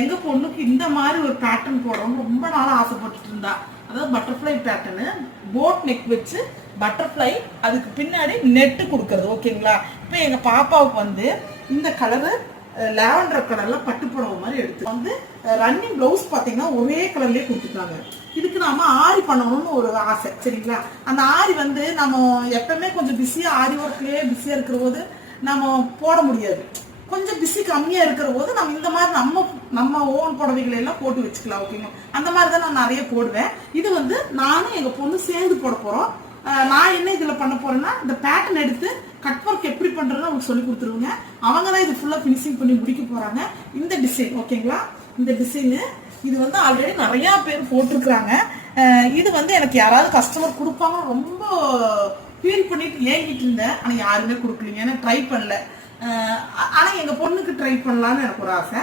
எங்க பொண்ணுக்கு இந்த மாதிரி ஒரு பேட்டர்ன் போடணும் ரொம்ப நாளா ஆசைப்பட்டுட்டு இருந்தா. அதாவது பட்டர்ஃப்ளை பேட்டர்னு, போட் நெக் வச்சு பட்டர்ஃப்ளை, அதுக்கு பின்னாடி நெட்டு கொடுக்கறது. ஓகேங்களா? இப்போ எங்க பாப்பாவுக்கு வந்து இந்த கலரு லாவெண்டர் கலர்ல பட்டு புடவை மாதிரி எடுத்து வந்து ரன்னிங் பிளவுஸ் பாத்தீங்கன்னா ஒரே கலர்லயே கொடுத்துருக்காங்க. இதுக்கு நாம ஆரி பண்ணணும்னு ஒரு ஆசை. சரிங்களா? அந்த ஆரி வந்து நம்ம எப்பவுமே கொஞ்சம் பிஸியா ஆரி ஒர்க்லயே பிஸியா இருக்கிற போது நம்ம போட முடியாது. கொஞ்சம் பிஸி கம்மியா இருக்கிற போது நம்ம இந்த மாதிரி நம்ம ஓன் புடவைகளை எல்லாம் போட்டு வச்சுக்கலாம். ஓகேங்களா? அந்த மாதிரி தான் நான் நிறைய போடுவேன். இது வந்து நானும் எங்க பொண்ணு சேர்ந்து போட போறோம். நான் என்ன இதுல பண்ண போறேன்னா, இந்த பேட்டர்ன் எடுத்து கட் ஒர்க் எப்படி பண்றதுன்னு அவங்க சொல்லி கொடுத்துருவாங்க. அவங்க தான் இது ஃபுல்லா பினிஷிங் பண்ணி முடிக்க போறாங்க. இந்த டிசைன் ஓகேங்களா? இந்த டிசைனு இது வந்து ஆல்ரெடி நிறைய பேர் போட்டிருக்கிறாங்க. இது வந்து எனக்கு யாராவது கஸ்டமர் கொடுப்பாங்க ரொம்ப ஃபீல் பண்ணிட்டு ஏங்கிட்டு இருந்தேன். ஆனா யாருமே கொடுக்கலீங்க, ஏன்னா ட்ரை பண்ணல. ஆனா எங்க பொண்ணுக்கு ட்ரை பண்ணலான்னு எனக்கு ஒரு ஆசை.